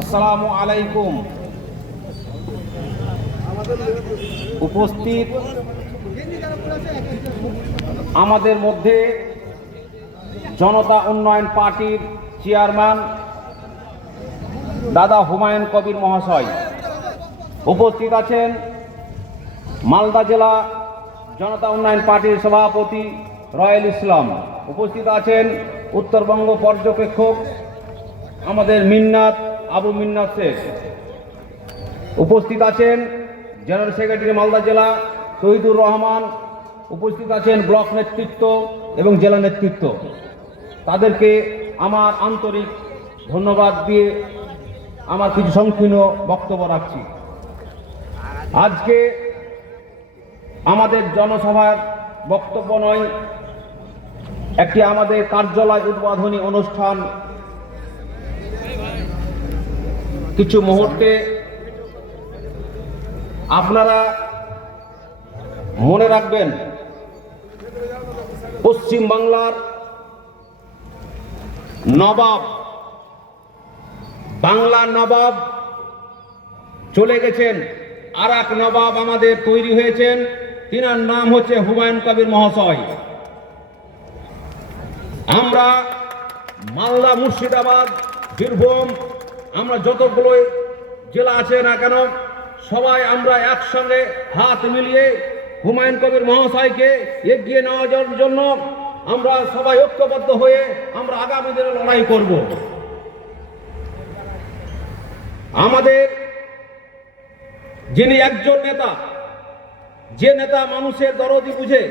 আসসালামু আলাইকুম। উপস্থিত আমাদের মধ্যে জনতা উন্নয়ন পার্টির চেয়ারম্যান দাদা হুমায়ুন কবির মহাশয়, উপস্থিত আছেন মালদা জেলা জনতা উন্নয়ন পার্টির সভাপতি রয়েল ইসলাম, উপস্থিত আছেন উত্তরবঙ্গ পর্যবেক্ষক আমাদের মিন্নাত আবু মিন্নাত শেখ, উপস্থিত আছেন জেনারেল সেক্রেটারি মালদা জেলা তহিদুর রহমান, উপস্থিত আছেন ব্লক নেতৃত্ব এবং জেলা নেতৃত্ব। তাদেরকে আমার আন্তরিক ধন্যবাদ দিয়ে আমার কিছু সংক্ষিপ্ত বক্তব্য রাখছি। আজকে আমাদের জনসভার বক্তব্য নয়, একটি আমাদের কার্যালয় উদ্বোধনী অনুষ্ঠান। কিছু মুহূর্তে আপনারা মনে রাখবেন, পশ্চিম বাংলার নবাব, বাংলার নবাব চলে গেছেন, আর এক নবাব আমাদের তৈরি হয়েছেন, তিনার নাম হচ্ছে হুমায়ুন কবির মহাশয়। আমরা মালদা, মুর্শিদাবাদ, বীরভূম, আমরা যতগুলো জেলা আছে না কেন, সবাই আমরা একসঙ্গে হাত মিলিয়ে হুমায়ুন কবির মহাশয়কে এগিয়ে নেওয়ার জন্য আমরা সবাই ঐক্যবদ্ধ হয়ে আমরা আগামী দিনে লড়াই করব। আমাদের যিনি একজন নেতা, যে নেতা মানুষের দরদি বুঝে,